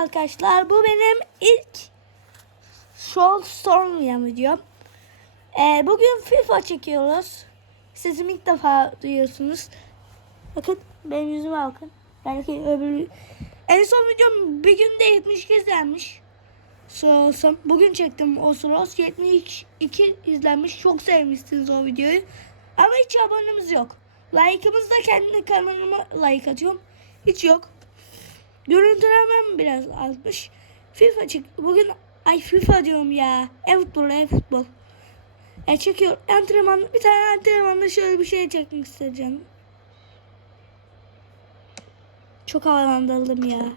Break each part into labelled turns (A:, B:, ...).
A: arkadaşlar. Bu benim ilk Soul Storm videom. Ee, bugün FIFA çekiyoruz. Sesimi ilk defa duyuyorsunuz. Bakın benim yüzüme bakın. Belki öbür... En son videom bir günde 72 izlenmiş. Souls'um. Bugün çektim o Souls. 72 izlenmiş. Çok sevmişsiniz o videoyu. Ama hiç abonemiz yok. Like'ımız da kendi kanalıma like atıyorum. Hiç yok. Görüntülemem biraz azmış. FIFA çık. Bugün ay FIFA diyorum ya. E-futbol, e-futbol. E çekiyor. Antrenman, bir tane antrenmanda şöyle bir şey çekmek isteyeceğim. Çok havalandırdım ya.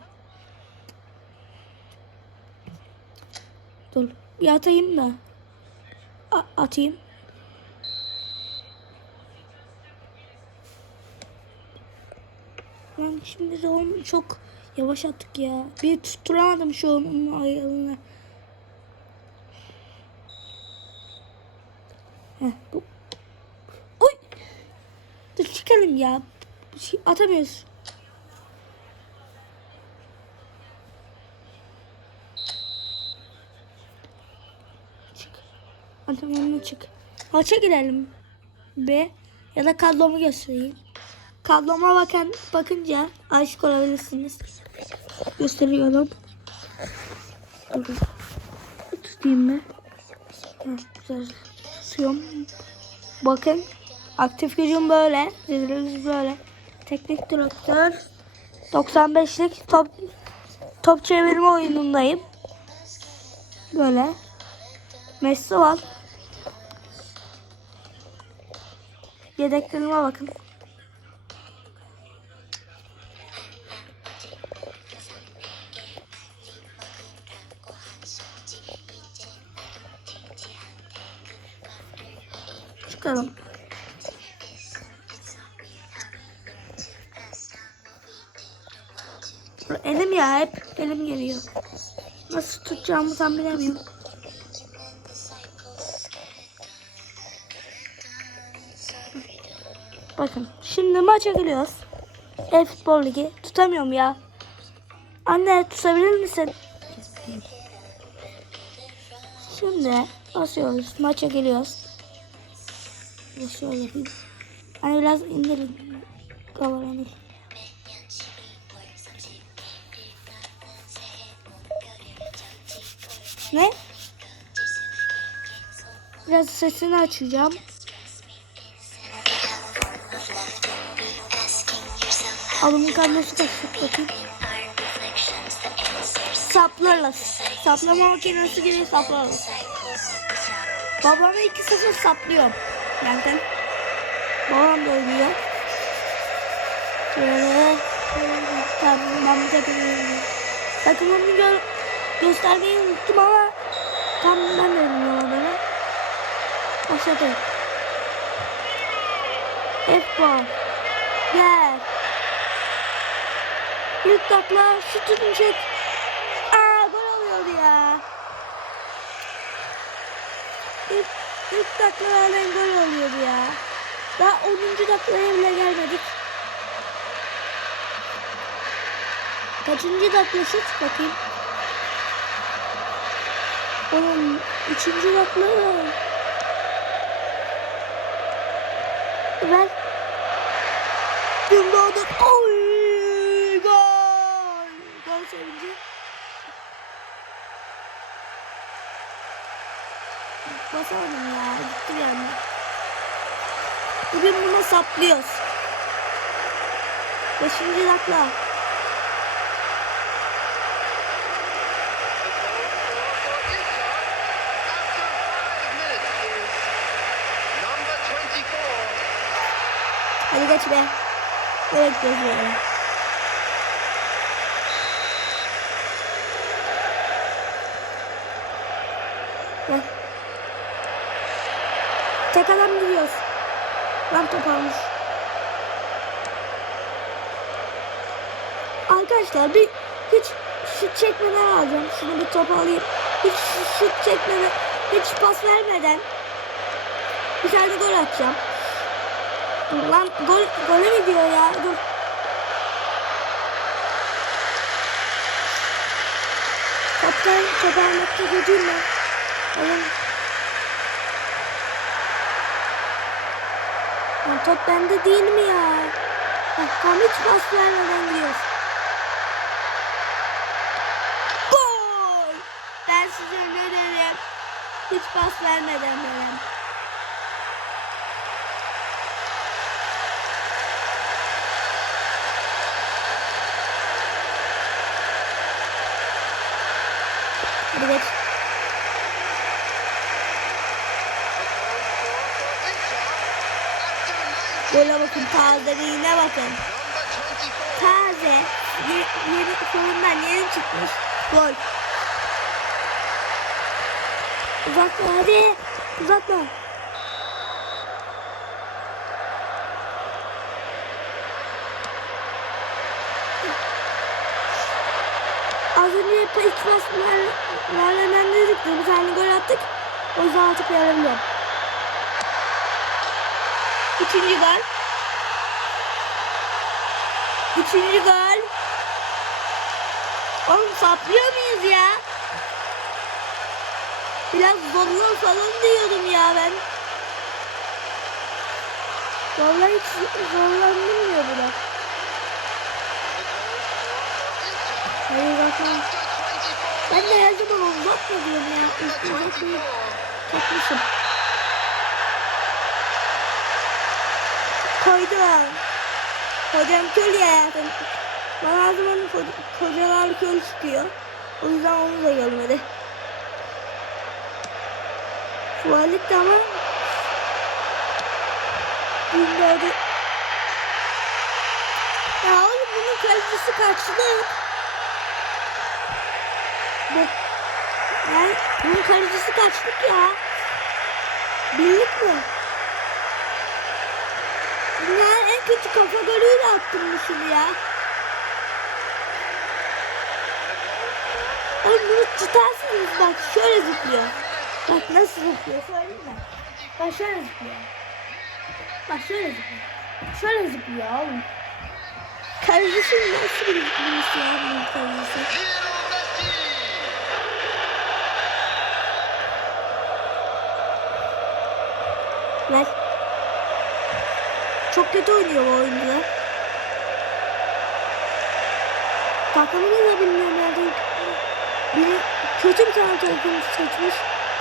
A: Dur. Bir atayım da. A- atayım. Ben şimdi de çok yavaş attık ya. Bir tutturamadım şu onun ayarını. Heh, bu. Oy! Dur çıkalım ya. Şey, atamıyoruz. Çık. Antrenmanına çık. Maça girelim. B. Ya da kadromu göstereyim. Kabloma bakın, bakınca aşık olabilirsiniz. Gösteriyorum. Dur. Tutayım mı? Heh, güzel. Tutuyorum. Bakın. Aktif gücüm böyle. Zilimiz böyle. Teknik direktör. 95'lik top top çevirme oyunundayım. Böyle. Messi var. Yedeklerime bakın. Elim ya hep elim geliyor. Nasıl tutacağımı tam bilemiyorum. Bakın şimdi maça giriyoruz. E-futbol ligi. Tutamıyorum ya. Anne tutabilir misin? Şimdi basıyoruz. Maça şöyle yapayım. Hani biraz indirin. Kameranı. Ne? Biraz sesini açacağım. Alımın kablosu da bakayım. Saplarız. Saplama makinesi gibi saplarız. Babamı 2-0 saplıyorum. Zaten. Babam da oynuyor. Şöyle. Tamam ben takımım. Takımımı gö göstermeyi unuttum ama tam ben bilmiyorum adını. Başladı. F-ball. Gel. İlk takla şutunu çek. Aa gol oluyordu ya. İlk, ilk dakikalardan gol oluyordu ya. Daha 10. dakikaya bile gelmedik. Kaçıncı dakika şut bakayım. 3. dakika. Ver. Dün doğdu. Oy! Gol! Gol sevinci. Basamadım ya. Gitti yani. Bugün buna saplıyoruz. Beşinci dakika. Hadi geç be. Böyle. Gel. Tek adam gidiyoruz. Lan top almış. Arkadaşlar bir hiç şut çekmeden alacağım. Şunu bir top alayım. Hiç şut çekmeden, hiç pas vermeden bir gol atacağım. Lan gol, gole mi diyor ya? Dur. Topu almakta gücüm var. Oğlum. Lan top bende değil mi ya? Bak hiç pas vermeden gidiyoruz. Gol! Ben size ne dedim? Hiç pas vermeden dedim. Hadi geç. Gola bakın. Taze. Ye, yeni, sorundan yeni çıkmış. Gol. Uzatma hadi. Uzatma. Az önce ilk paslarla dedik de bir tane gol attık. O yüzden artık verebiliyorum. Üçüncü gol. Üçüncü gol. Oğlum saplıyor muyuz ya? Biraz zorla falan diyordum ya ben. Vallahi hiç zorlandım ya buna. Hayır bakın. Ben de her zaman uzatma diyorum ya. Üstü uzatmayı takmışım. Koydum. Hocam köl ya hayatım. Bana her zaman ko- kocalar köl çıkıyor. O yüzden onu da görmedi. Tuvalet de ama Bilmiyorum. Ya oğlum bunun kalecisi kaçtı. Bu. Ya bunun kalecisi kaçtık ya. Bildik mi? Dünyanın en kötü kafa golüyle attım şunu ya. Oğlum bunu tutarsınız bak şöyle zıplıyor. Bak nasıl zıplıyor söyleyeyim mi? Bak şöyle zıplıyor. Bak şöyle zıplıyor. Şöyle zıplıyor oğlum. Kalecisi nasıl bir zıplıyormuş ya bunun kalecisi? Ver. Çok kötü oynuyor bu oyuncular. Takımını da bilmiyorum nerede. Biri kötü bir tane takım seçmiş.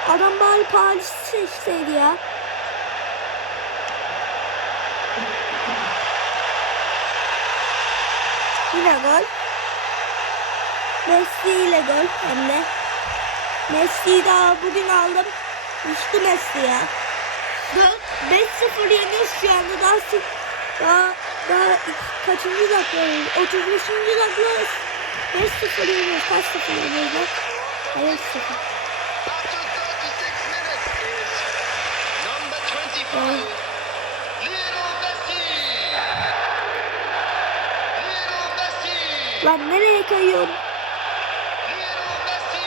A: Adam bari Paris seçseydi ya. Yine gol. Messi ile gol hem de. Messi'yi daha bugün aldım. Düştü Messi ya. 5-0 yeniyoruz şu anda daha sık daha daha kaçıncı dakikadayız? 35. dakikadayız. 5-0 yeniyoruz. Kaç 0 yeniyoruz bak? Evet 0.
B: After 36 minutes is number 25, Lionel Messi. Lionel Messi.
A: Lan nereye kayıyorum?
B: Lionel Messi.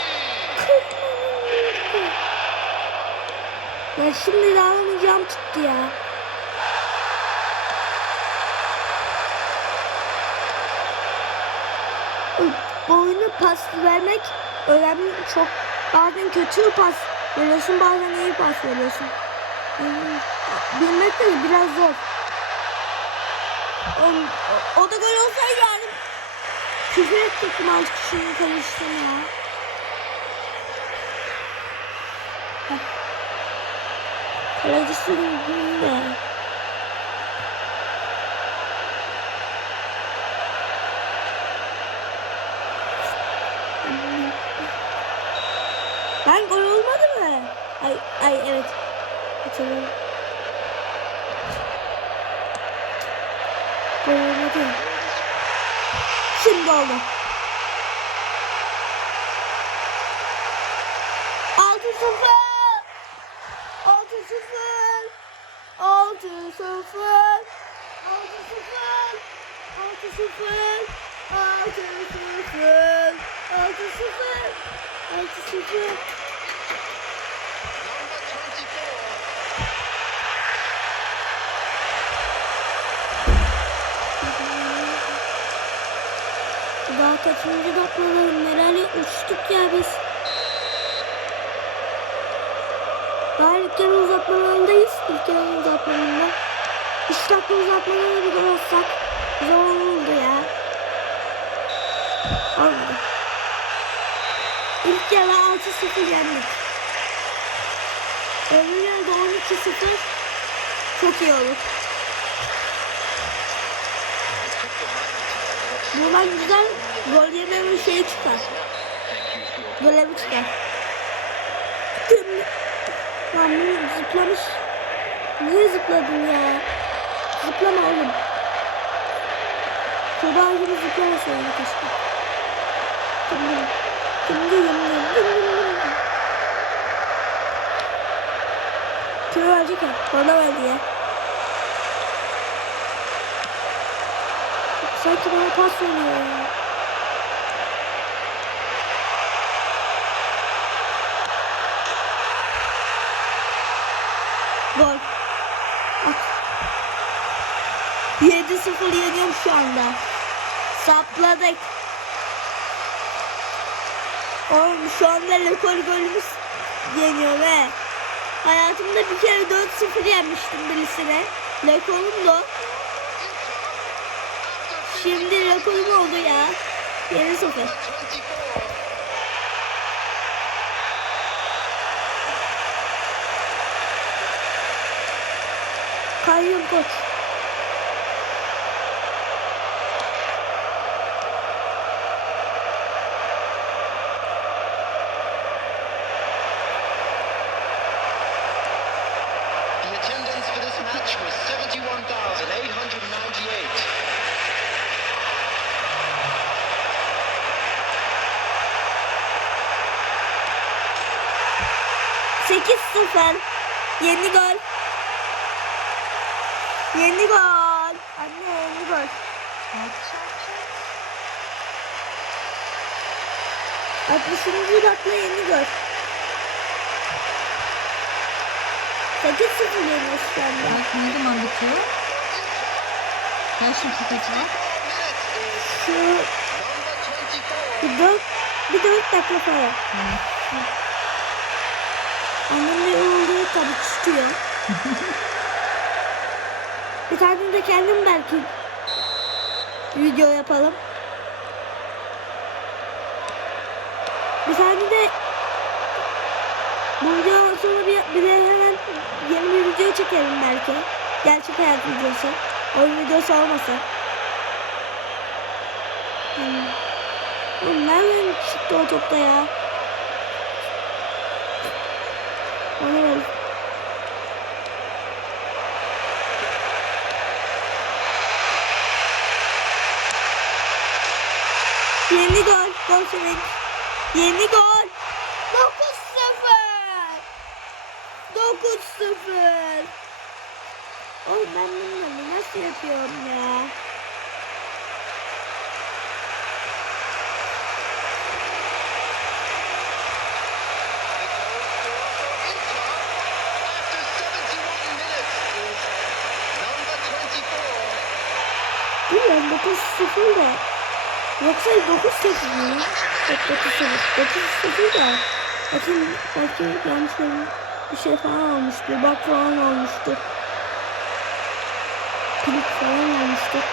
A: Ya şimdi de alamayacağım çıktı ya. Oyunu pas vermek önemli çok. Bazen kötü pas veriyorsun bazen iyi pas veriyorsun. Bilmek de biraz zor. O, o da gol olsaydı yani küfür edecektim altı kişinin konuştum ya. De. Lan gol olmadı mı? Ay, ay evet. Hatırlıyorum. Gol olmadı. Şimdi oldu. sıfır. Altı sıfır. Altı sıfır. Altı sıfır. Daha kaçıncı dakikalarım nelerle uçtuk ya biz. Daha ilk yarı uzatmalarındayız. İlk yarı uzatmalarında. 3 dakika uzatmalarına bir gol atsak. Zor Olmadı. İlk yarı 6-0 yendik. Öbür yarıda 12-0 çok iyi olur. Buradan güzel gol yeme bir şey çıkar. Görevi çıkar. Tüm... Lan bunu zıplamış. Niye zıpladın ya? Zıplama oğlum. Şurada gibi zıplamasaydı keşke. Kime verecek ya? Bana verdi ya. Sanki bana pas veriyor ya. Gol. At. 7-0 yeniyorum şu anda. Sapladık. Oğlum şu anda rekor golümüz yeniyor ve hayatımda bir kere 4-0 yenmiştim birisine. Rekorum da. Şimdi rekorum oldu ya. 7-0.
B: 24.
A: Kayyum koç.
B: Match was 71,898.
A: 8-0. Yeni gol. Yeni gol. Anne yeni gol. 60. dakika yeni gol. 8-0 yeniyor şu anda.
C: Bak ne zaman bitiyor? Kaç dakika var?
A: Şu
B: Number 24.
A: bir 4 bir 4 dakika falan. Annem ne olduğu tabii tutuyor. bir tane de kendim belki video yapalım. Bir tane de bu videodan sonra bir, bir de hemen yeni çekelim belki. Gerçek hayat videosu. Oyun videosu olmasın. Hmm. Oğlum çıktı o topta ya? Ver. Yeni gol. Gol. Yeni gol. 9-0. Oğlum ben bunları nasıl yapıyorum ya?
B: The goal scorer for Inter after 71 minutes is number 24.
A: Bilmiyorum 9-0 da. Yoksa 9-8 mi? Yok 9-0. 9-0 da. Bakayım belki yanlış bir şey falan olmuştur. Bak falan olmuştur. Klik falan olmuştur.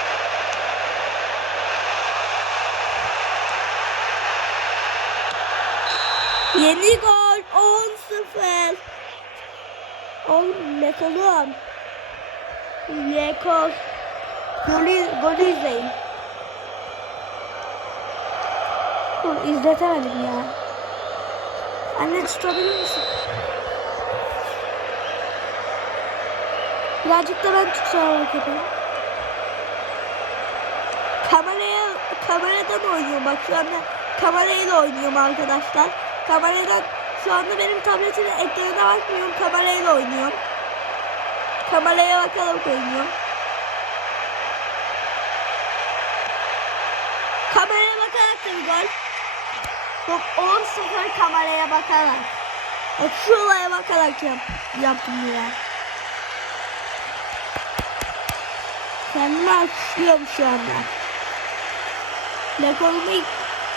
A: Yeni gol 10-0. Oğlum ne kolum? Yekol. Golü, golü izleyin. Dur izletemedim ya. Anne tutabilir misin? Birazcık da ben tutarak yapayım. Kameraya, kameradan oynuyorum bak şu anda kamerayla oynuyorum arkadaşlar. Kameradan şu anda benim tabletimin ekranına bakmıyorum kamerayla oynuyorum. Kameraya bakarak oynuyorum. Kameraya bakarak da bir gol. Yok 10-0 kameraya bakarak. Bak şu olaya bakarak yap, yaptım ya. Kendimi alkışlıyorum şu anda. Rekorumu,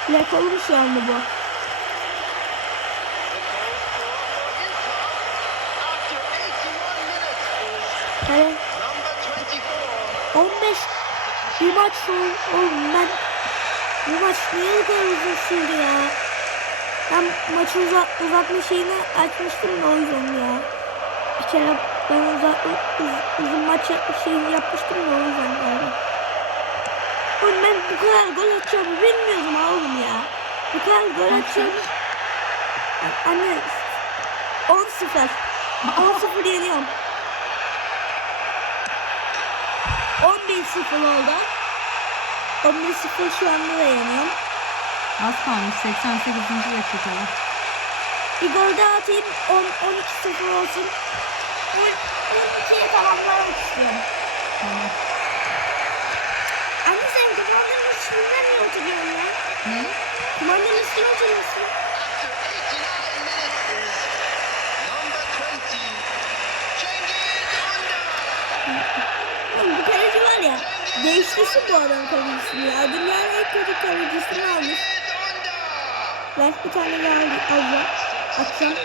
A: rekorum şu anda bu.
B: 24.
A: 15 bir maç oğlum ben bu maç niye bu kadar sürdü ya? Ben maçı uzat, uzatma şeyini açmıştım da o yüzden ya. Bir kere ben uzun maç yap- şeyini yapmıştım da o yüzden galiba. Oğlum ben bu kadar gol atacağımı bilmiyordum oğlum ya. Bu kadar gol atacağımı... Anne 10-0. 10-0 yeniyorum. 11-0 oldu. 11-0 şu anda da yeniyorum.
C: Az kalmış 88. dakikada.
A: Bir gol daha atayım 10 12-0 olsun. 12'ye tamamlamak istiyorum.
C: Tamam.
A: Anne sen kumandanın üstünde niye oturuyorsun ya?
C: Ne?
A: Kumandanın üstüne oturuyorsun.
B: After 89 minutes is number 20. Cengiz Under.
A: Oğlum bu kaleci var ya. Değiştirsin bu adam kalecisini ya. Dünyanın en kötü kalecisini almış. Ben bir tane daha alacağım. Atacağım.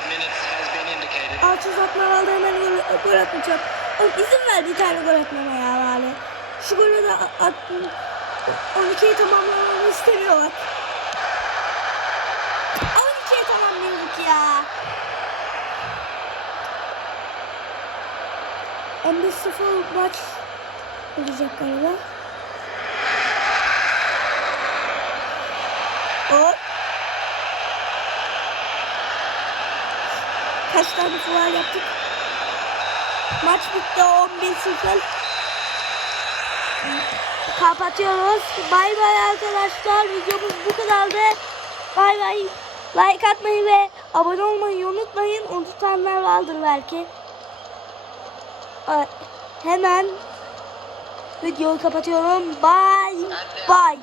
A: Altı uzatma aldı hemen gol, gol atmayacak. Oğlum izin ver bir tane gol atmama ya bari. Şu golü de attım. 12'yi tamamlamamı istemiyor bak. 12'ye tamamlıyorduk ya. 11-0 maç olacak galiba. Kaç tane fuar yaptık? Maç bitti 11-0. Kapatıyoruz. Bay bay arkadaşlar. Videomuz bu kadardı. Bay bay. Like atmayı ve abone olmayı unutmayın. Unutanlar vardır belki. Hemen videoyu kapatıyorum. Bye. Bye.